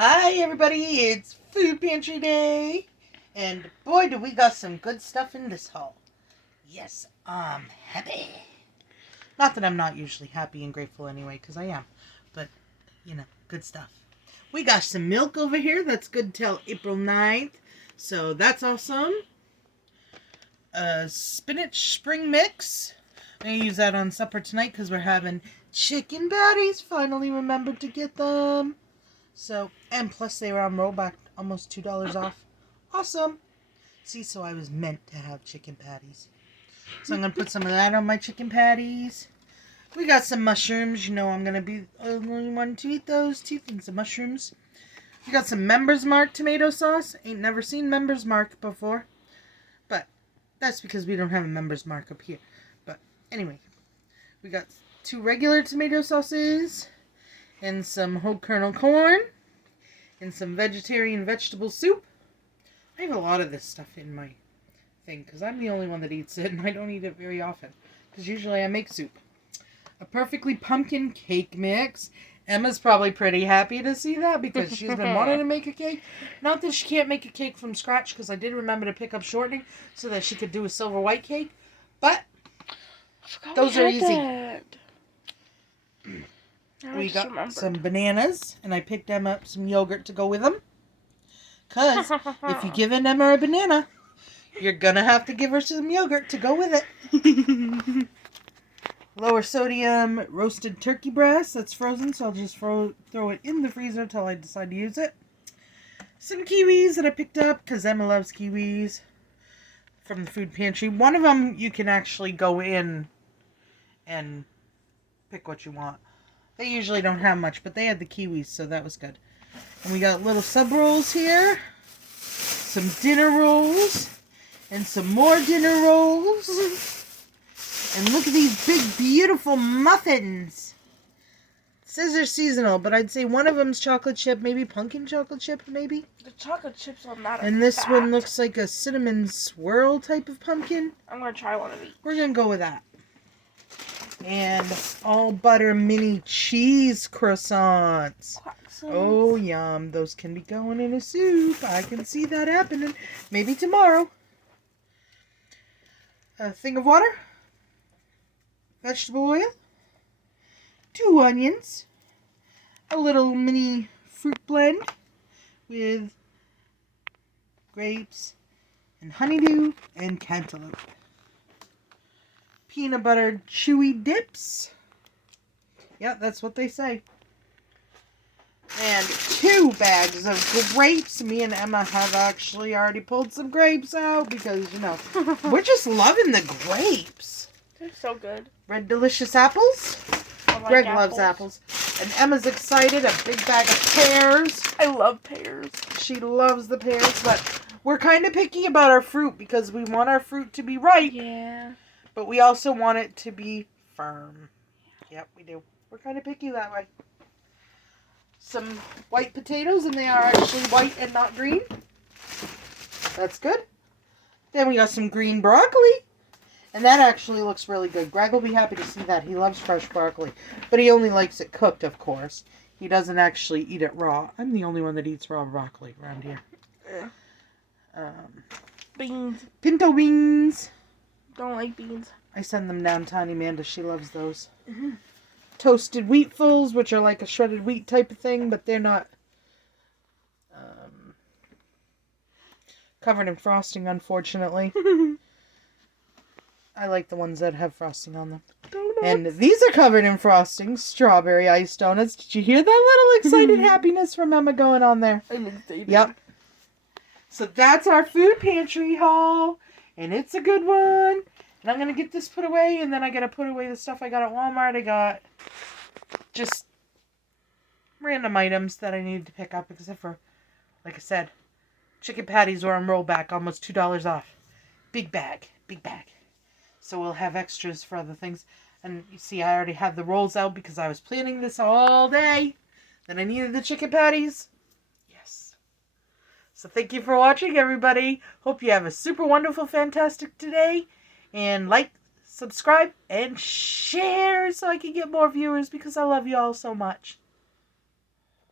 Hi everybody, it's Food Pantry Day, and boy do we got some good stuff in this haul. Yes, I'm happy. Not that I'm not usually happy and grateful anyway, because I am, but, good stuff. We got some milk over here that's good till April 9th, so that's awesome. Spinach spring mix. I'm going to use that on supper tonight because we're having chicken patties. Finally remembered to get them. So, and plus they were on rollback, almost $2 off. Awesome. See, so I was meant to have chicken patties. So I'm going to put some of that on my chicken patties. We got some mushrooms. You know I'm going to be the only one to eat those. 2 things of mushrooms. We got some Members Mark tomato sauce. Ain't never seen Members Mark before. But that's because we don't have a Members Mark up here. But anyway, we got 2 regular tomato sauces. And some whole kernel corn. And some vegetarian vegetable soup. I have a lot of this stuff in my thing because I'm the only one that eats it and I don't eat it very often because usually I make soup. A perfectly pumpkin cake mix. Emma's probably pretty happy to see that because she's been wanting to make a cake. Not that she can't make a cake from scratch because I did remember to pick up shortening so that she could do a silver white cake. But those are easy. We got some bananas, and I picked Emma up some yogurt to go with them. Because if you give Emma a banana, you're going to have to give her some yogurt to go with it. Lower sodium roasted turkey breast. That's frozen, so I'll just throw it in the freezer until I decide to use it. Some kiwis that I picked up, because Emma loves kiwis, from the food pantry. One of them you can actually go in and pick what you want. They usually don't have much, but they had the kiwis, so that was good. And we got little sub rolls here, some dinner rolls, and some more dinner rolls. And look at these big, beautiful muffins. It says they're seasonal, but I'd say one of them's chocolate chip, maybe pumpkin chocolate chip, maybe. The chocolate chips are not. And this one looks like a cinnamon swirl type of pumpkin. I'm gonna try one of these. We're gonna go with that. And all butter mini cheese croissants. Oh, yum. Those can be going in a soup. I can see that happening. Maybe tomorrow. A thing of water. Vegetable oil. 2 onions. A little mini fruit blend with grapes and honeydew and cantaloupe. Peanut butter chewy dips. Yeah, that's what they say. And 2 bags of grapes. Me and Emma have actually already pulled some grapes out because, we're just loving the grapes. They're so good. Red delicious apples. Greg loves apples. And Emma's excited. A big bag of pears. I love pears. She loves the pears, but we're kind of picky about our fruit because we want our fruit to be ripe. Yeah. But we also want it to be firm. Yep, we do. We're kind of picky that way. Some white potatoes, and they are actually white and not green. That's good. Then we got some green broccoli. And that actually looks really good. Greg will be happy to see that. He loves fresh broccoli. But he only likes it cooked, of course. He doesn't actually eat it raw. I'm the only one that eats raw broccoli around here. Beans. Pinto beans. Don't like beans. I send them down to Tiny Amanda. She loves those. Mm-hmm. Toasted wheatfuls, which are like a shredded wheat type of thing, but they're not covered in frosting, unfortunately. I like the ones that have frosting on them. Donuts. And these are covered in frosting. Strawberry ice donuts. Did you hear that little excited happiness from Emma going on there? I'm excited. Yep. So that's our food pantry haul. And it's a good one. And I'm going to get this put away. And then I got to put away the stuff I got at Walmart. I got just random items that I needed to pick up. Except for, like I said, chicken patties were on rollback. Almost $2 off. Big bag. Big bag. So we'll have extras for other things. And you see, I already have the rolls out because I was planning this all day. Then I needed the chicken patties. Yes. So thank you for watching, everybody. Hope you have a super wonderful, fantastic today. And like, subscribe, and share so I can get more viewers because I love you all so much.